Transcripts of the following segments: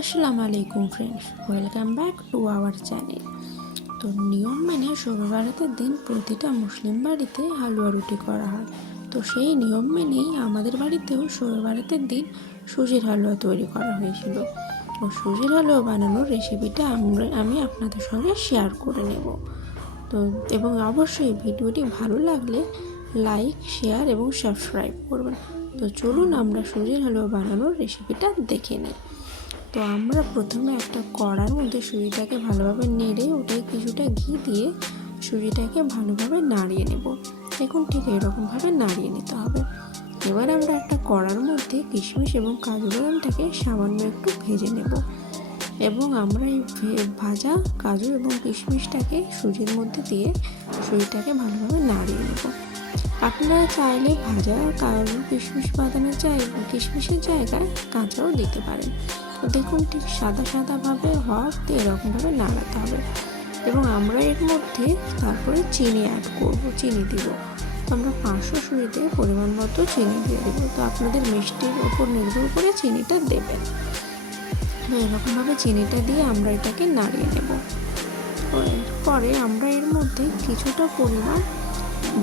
আসসালামু আলাইকুম friends welcome back to our channel তো নিয়ম মেনে শবে দিন প্রতিটা মুসলিম বাড়িতে হালুয়া রুটি করা হয়। তো সেই নিয়ম মেনেই আমাদের বাড়িতেও শবে দিন সুজির হালুয়া তৈরি করা হয়েছিল। ও সুজির হালুয়া বানানোর রেসিপিটা আমরা, আমি আপনাদের সঙ্গে শেয়ার করে নেব। তো, এবং অবশ্যই ভিডিওটি ভালো লাগলে লাইক শেয়ার এবং সাবস্ক্রাইব করবেন। তো চলুন আমরা সুজির হালুয়া বানানোর রেসিপিটা দেখে নিই। তো আমরা প্রথমে একটা কড়ার মধ্যে সুজিটাকে ভালোভাবে নেড়ে ওটাই কিছুটা ঘি দিয়ে সুজিটাকে ভালোভাবে নাড়িয়ে নেব। দেখুন ঠিক এরকমভাবে নাড়িয়ে নিতে হবে। এবার আমরা একটা কড়ার মধ্যে কিশমিশ এবং কাজু বাদামটাকে সামান্য একটু ভেজে নেব এবং আমরা এই ভাজা কাজু এবং কিশমিশটাকে সুজির মধ্যে দিয়ে সুজিটাকে ভালোভাবে নাড়িয়ে নেব। আপনারা চাইলে ভাজা কাজু, কিশমিশ, বাদামের জায়গায় কিশমিশের জায়গায় কাঁচাও দিতে পারেন। দেখুন ঠিক সাদা সাদাভাবে হওয়াতে এরকমভাবে নাড়াতে হবে। এবং আমরা এর মধ্যে তারপরে চিনি অ্যাড করব, চিনি দিব। তো আমরা পাঁচশো সুরিতে পরিমাণ মতো চিনি দিয়ে দেবো। তো আপনাদের মিষ্টির ওপর নির্ভর করে চিনিটা দেবেন। তো এরকমভাবে চিনিটা দিয়ে আমরা এটাকে নাড়িয়ে নেব। তো এরপরে আমরা এর মধ্যে কিছুটা পরিমাণ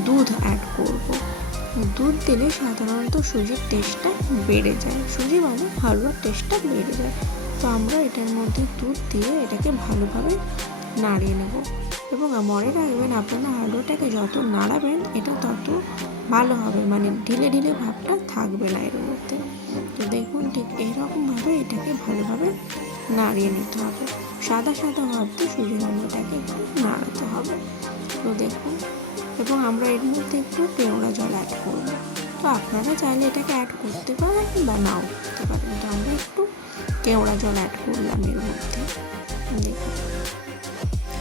দুধ অ্যাড করব। দুধ দিলে সাধারণত সুজির টেস্টটা বেড়ে যায়। সুজি মানে হালুয়ার টেস্টটা বেড়ে যায়। তো আমরা এটার মধ্যে দুধ দিয়ে এটাকে ভালোভাবে নাড়িয়ে নেব। এবং মনে রাখবেন, আপনারা হালুয়াটাকে যত নাড়াবেন, এটা তত ভালো হবে। মানে ঢিলে ঢিলে ভাবটা থাকবে না এর মধ্যে। তো দেখুন, ঠিক এইরকমভাবে এটাকে ভালোভাবে নাড়িয়ে নিতে হবে। সাদা সাদা ভাবতে সুজির হালুয়াটাকে একটু নাড়াতে হবে। তো দেখুন, এবং আমরা এর মধ্যে একটু কেওড়া জল অ্যাড তো আপনারা চাইলে এটাকে অ্যাড করতে পারেন বা নাও করতে পারেন। তো আমরা একটু কেওড়া জল অ্যাড করলাম এর মধ্যে। দেখুন,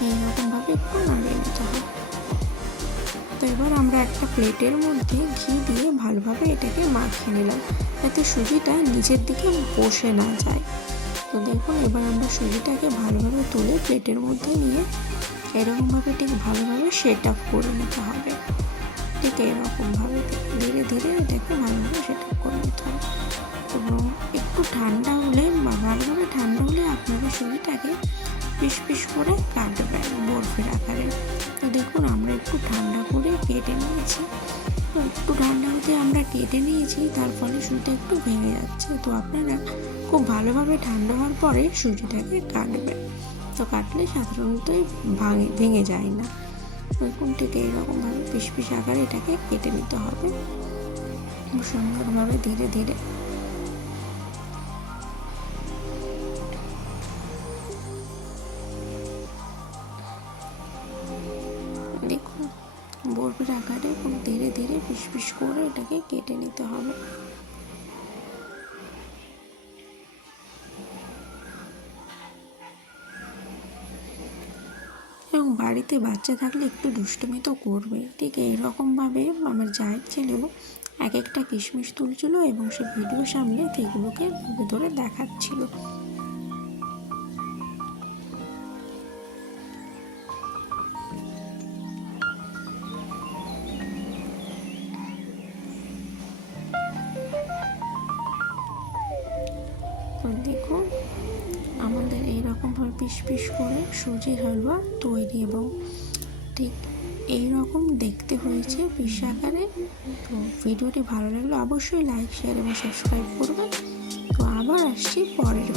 এইরকমভাবে একটু নাড়িয়ে নিতে হবে। তো এবার আমরা একটা প্লেটের মধ্যে ঘি দিয়ে ভালোভাবে এটাকে মাখিয়ে নিলাম, যাতে সুজিটা নিচের দিকে বসে না যায়। তো দেখুন, এবার আমরা সুজিটাকে ভালোভাবে তুলে প্লেটের মধ্যে নিয়ে এরকমভাবে ঠিক ভালোভাবে সেট আপ করে নিতে হবে। ঠিক এরকমভাবে ধীরে ধীরে এটাকে ভালোভাবে সেট করে নিতে হবে। এবং একটু ঠান্ডা হলে বা ভালোভাবে ঠান্ডা হলে আপনারা সুজিটাকে পিস পিস করে কাটবেন বরফের আকারে। তো দেখুন, আমরা একটু ঠান্ডা করে কেটে নিয়েছি। তো একটু ঠান্ডা হতে আমরা কেটে নিয়েছি, তার ফলে সুজিটা একটু ভেঙে যাচ্ছে। তো আপনারা খুব ভালোভাবে ঠান্ডা হওয়ার পরে সুজিটাকে কাটবেন তো কাটলে সাধারণত ভাঙে, ভেঙে যায় না। এরকম ঠিক এইরকমভাবে পিস পিস আকারে এটাকে কেটে নিতে হবে। সুন্দরভাবে ধীরে ধীরে। দেখুন, বরফের আকারে ধীরে ধীরে পিস পিস করে এটাকে কেটে নিতে হবে। বাড়িতে বাচ্চা থাকলে একটু দুষ্টুমি তো করবে। ঠিক এইরকমভাবে আমার জায়ের ছেলেও এক একটা কিশমিশ তুলছিল এবং সে ভিডিও সামনে সেগুলোকে ধরে দেখাচ্ছিল। দেখুন আমাদের এইরকমভাবে পিস পিস করে সুজির হালুয়া তৈরি এবং ঠিক এইরকম দেখতে হয়েছে পিস আকারে। তো ভিডিওটি ভালো লাগলে অবশ্যই লাইক শেয়ার এবং সাবস্ক্রাইব করবেন। তো আবার আসছি পরের